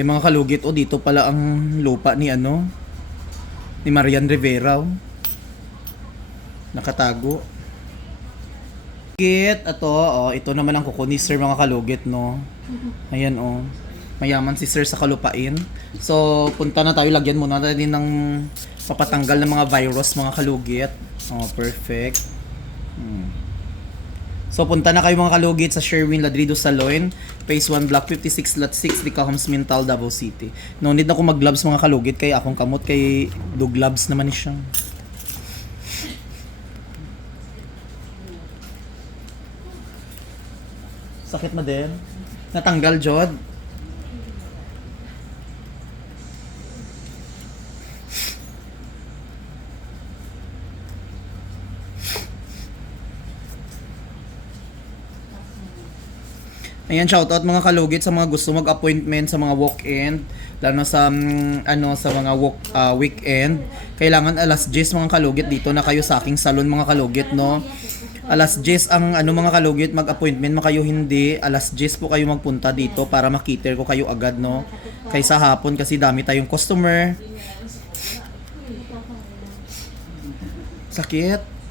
May mga kalugit, oh, dito pala ang lupa ni ano, ni Marian Rivera, oh. Nakatago. Ito naman ang kuko ni Sir, mga kalugit, no. Ayan, oh. Mayaman si Sir sa kalupain. So, punta na tayo, lagyan muna natin ng papatanggal ng mga virus, mga kalugit. Oh, perfect. So, punta na kayo, mga kalugit, sa Sherwin Ladrido Saloon, Phase 1, Block 56, Lot 6, Dicahums, Mintal, Davao City. No need na ko mag-gloves, mga kalugit, kay akong kamot, kay do gloves naman ni siya. Sakit mo din? Natanggal, Jod? Ayan, shoutout mga kalugit sa mga gusto mag-appointment sa mga walk-in, lalo sa sa mga weekend. Kailangan alas 10 mga kalugit, dito na kayo sa aking salon, mga kalugit, no. Alas 10 ang mga kalugit, mag-appointment mo kayo, hindi alas 10 po kayo magpunta dito para makiter ko kayo agad, no. Kaysa hapon kasi dami tayong customer. Sakit.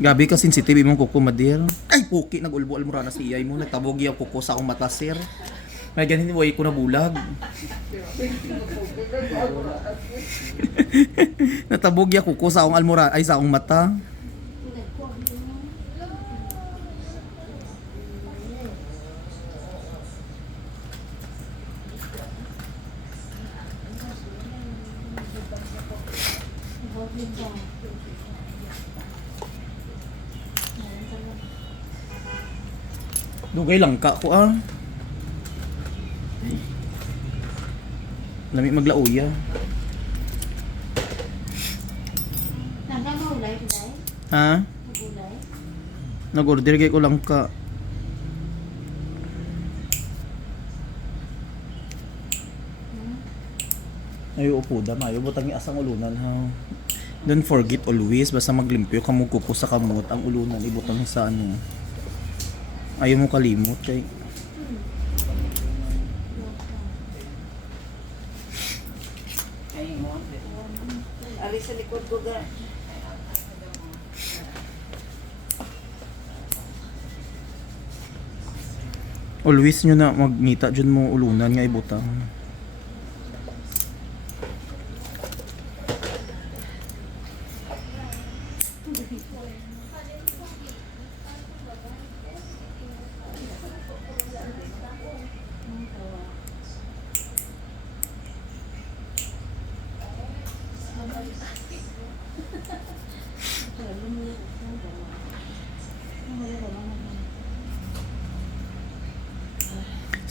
Gabi ka sensitive imong kuko, madir. Ay, puki, nag-ulbo almura na si iyay mo. Nagtabogi ang kuko sa akong mata, sir. May ganun, way ko na bulag. Natabogi ang kuko sa akong almura, ay sa akong mata. Dugay lang ka ko, ah. Lami maglauya. Nagulay, Day? Ha? Nagulay? Nag-order kay ko lang ka. Ayo upo da, mayo butang asang ulunan, ha. Don't forget always, basta maglimpyo ka mo kuko sa kamot, ang ulunan ibutang sa ano. Ayaw mo kalimot kay Ari sa likod ko ga. always nyo na magmita dyan mo ulunan nga ibutang.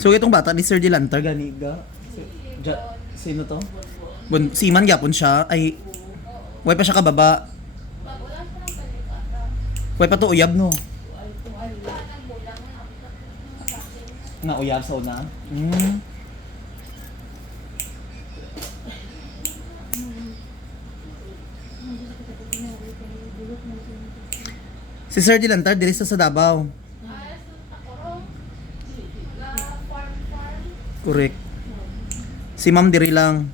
So itong bata ni Sir Dilantar gani ga sino to? Siman gyapon siya ay way pa siya kababa. Way pa to uyab, no. Na uyab sa una. Si Sir Dilantar diri sa Davao. Correct. Si Ma'am diri lang.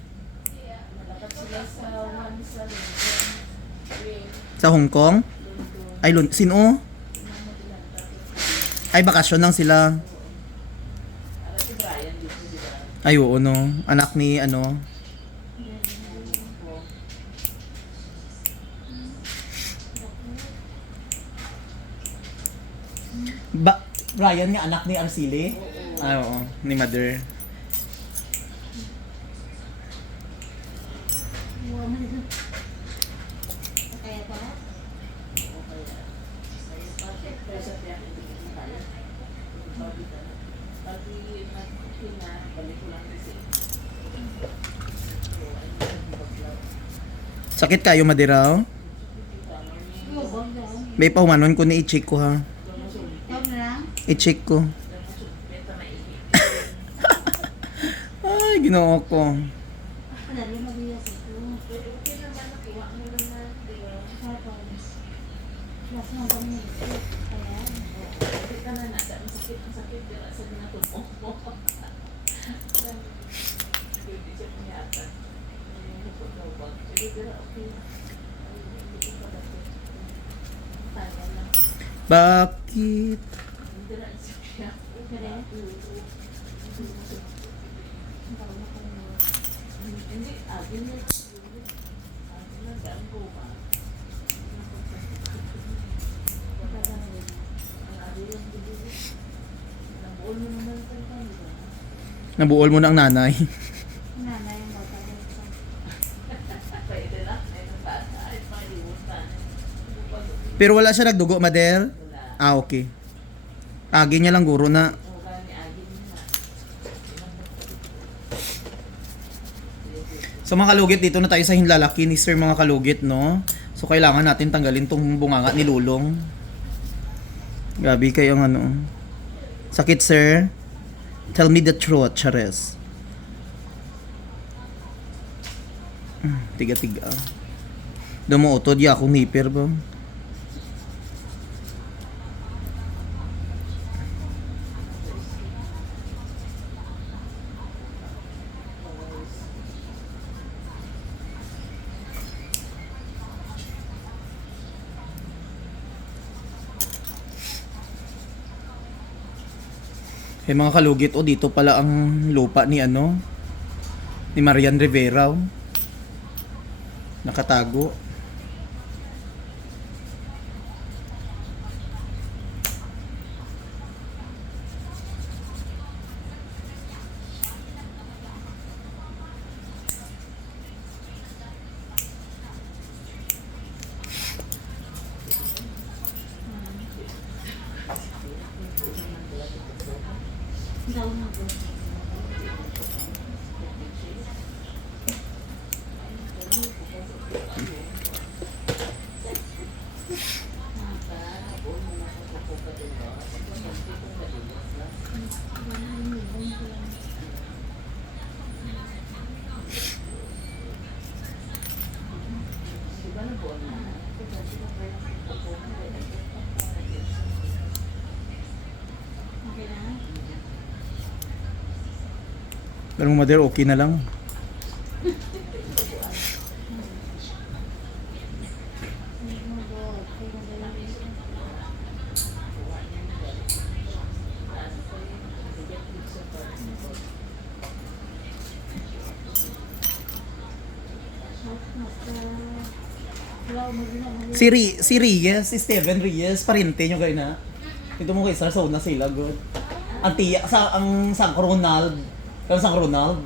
Sa Hong Kong? Ay, sino? Ay, bakasyon lang sila. Ay, oo, no. Anak ni, ano. Brian nga, anak ni Arceli? Ay, oo. Ni Mother. Kaya ba? Sakit kayo, Madiraw? May pahumanon ko ni i-check ko, ha? I-check ko. Ay, ginoo ko. Dali mabiyak ito. Okay naman, nakuha mo naman, di ba? Tapos, mas nga kami. Ayan. Kasi ka na nada, ang sakit, dira sa ginatupong mo. Hindi siya pumiyatan. Sige, dira, okay. Hindi ko pa dati. Tayo lang. Bakit? Dira, siya. Kaya, Hindi, agin na. Agin na, daan ko ba? Ang ari lang dito. Nabuol mo naman sa kanila. Nabuol mo na ang nanay. nanay ang bata dito. Pwede lang, ay nabata, ay malimutan. Pero wala siya nagdugo, Mader? Wala. Ah, okay. Agi niya lang guro na. O gani agin na. So mga kalugit, dito na tayo sa hinlalaki ni Sir mga kalugit, no? So kailangan natin tanggalin tong bunganga ni Lulong. Gabi kayo ang ano. Sakit, Sir? Tell me the truth, Chares. Tiga-tiga. Dumuotod ya akong nipper ba? Eh mga kalugit, oh dito pala ang lupa ni ano ni Marian Rivera. Oh. Nakatago. Daw na po. Okay na? Pero Mader, okay na lang. Si Reyes, si Steven Reyes, parente nyo kayo na. Ito mo kay Sir, sa una sila, good. Ang tiya, ang Sang Ronald, kaya Sang Ronald,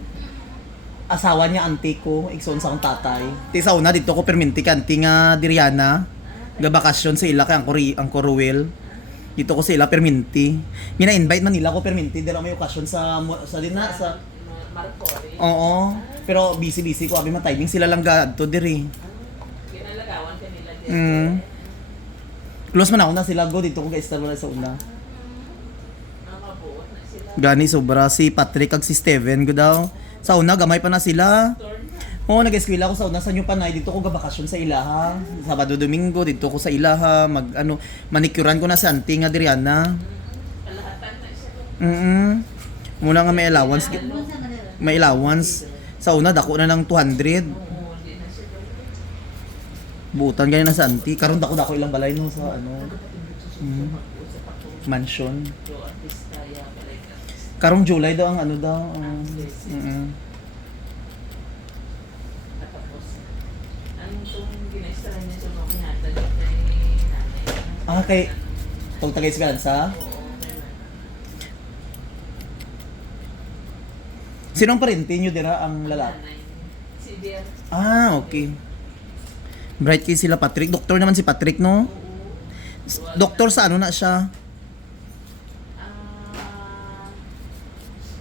asawa niya auntie ko, ikson sa akong tatay. Ti sa una, dito ko perminti ka, auntie nga Diriana, gabakasyon sa ila kay ang Coruel. Dito ko sa ila perminti. Mina-invite man nila ko perminti, dila may okasyon sa din na, sa... Marcori. Oo, pero busy ko, abi man timing sila lang gadto diri. Ginalagawan ka nila dito. Close man ako na sila go dito ko kay Star wala sa una. Nakabuot na sila. Gani sobra si Patrick kag si Steven go daw. Sa una gamay pa na sila. Oo, nag-eskwela ako sa una sa New Panay dito ko gabakasyon sa ilaha. Sabado Domingo dito ko sa ilaha mag manicurean ko na sa auntie nga Diriana. Kalahatan na siya. Muna nga may allowance. Ano sa kanila? May allowance. Sa una dako na ng 200. Oo, hindi na siya doon. Buutan ganyan na sa auntie. Karon dako ilang balay no sa ano. Mansion. So, artista, yeah, balik ka. Karong July daw ang ano daw. Tapos, anong itong ginaistara niya sa mga minatag kay nanay? Ah, kay tong tagay Esperanza. Oo, meron. Sinong parente nyo dira ang lalaki? Nanay. Si Dear. Ah, okay. Bright case sila Patrick. Doktor naman si Patrick, no? Doktor sa ano na siya?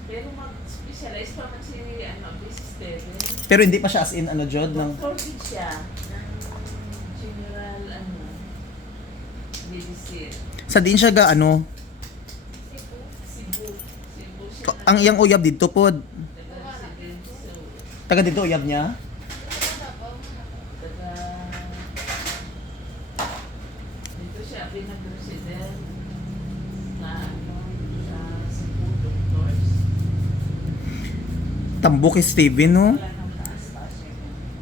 Pero mag-specialize pa man si Steven. Pero hindi pa siya as in ano, Jod? Ng... Doctor din siya ng general medicine. Sa din siya ga ano? Cebu siya Ang iyang uyab dito pod. nag-resident. So, Taga dito uyab niya? Tambok kay Steven, no?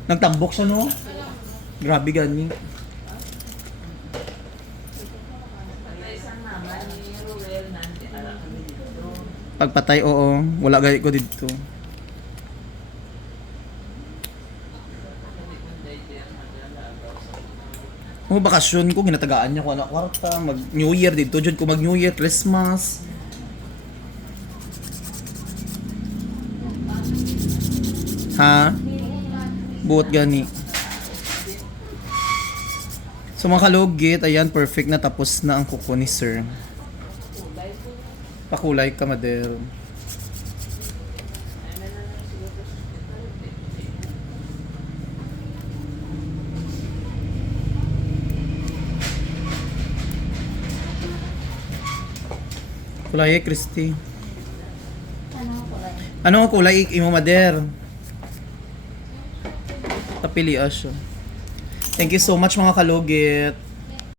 Nagtambok siya, no? Grabe gani. Pagka isang mama ni Ruel, nanti alam kami dito. Pagpatay, oo. Wala gayet ko dito. Hindi ko dahil yan maglalabaw sa mga Mga bakasyon ko, ginatagaan niya ko anak kwarta. Mag New Year dito. Diyan ko mag New Year, Christmas. Ha? Buot gani. So mga kalugit, ayan, perfect na tapos na ang kuko ni sir. kulay ko. Pakulay ka, Mader. Ano na lang siguro sa hospital. Kulay, Christy. Ano ang kulay? Ano ang kulay imo, Mader? Tapili siya. Thank you so much mga kalugit.